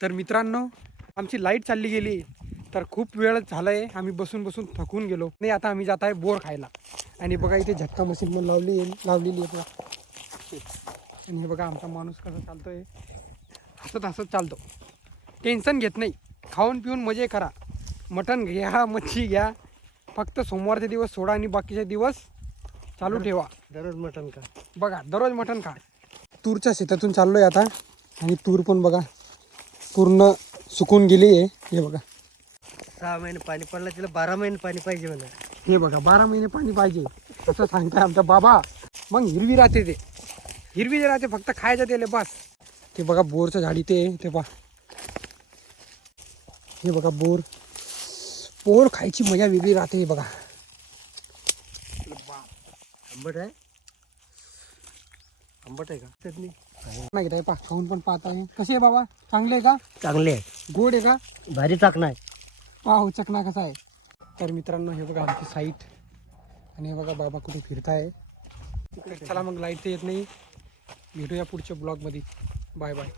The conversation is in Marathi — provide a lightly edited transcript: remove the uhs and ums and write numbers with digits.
तर मित्रांनो, आमची लाईट चालली गेली तर खूप वेळ झाला आहे. आम्ही बसून बसून थकून गेलो नाही. आता आम्ही जात आहे बोर खायला. आणि बघा इथे झटका मशीन पण लावलेली आहे. आणि हे बघा आमचा माणूस कसा चालतोय, हसत हसत चालतो, टेन्शन घेत नाही. खाऊन पिऊन मजे करा. मटण घ्या, मच्छी घ्या, फक्त सोमवारचे दिवस सोडा आणि बाकीचे दिवस चालू ठेवा. दररोज मटण का बघा दररोज मटण खा. तूरच्या शेतातून चाललोय आता. आणि तूर पण बघा पूर्ण सुकून गेली आहे. हे बघा 6 महिने पाणी पडलं, तिला 12 महिने पाणी पाहिजे म्हणा. हे बघा 12 महिने पाणी पाहिजे असं सांगताय आमचा बाबा. मग हिरवी राहते, ते हिरवी राहते, फक्त खायचं त्याला बस. ते बघा बोरचं झाडी ते पहा. हे बघा बोर खायची मजा वेगळी राहते. हे बघा आंबट आहे, आंबट आहे का चटणी? नाही घेत आहे पा, खाऊन पण पाहत आहे. कशी आहे बाबा, चांगले आहे का? चांगले आहे, गोड आहे का? भारी चाकणा आहे. पाहू चकना कसा आहे. तर मित्रांनो हे बघा आमची साईट. आणि हे बघा बाबा कुठे फिरताय. चला मग, लाईट तर येत नाही. भेटूया पुढच्या ब्लॉगमध्ये. Bye bye.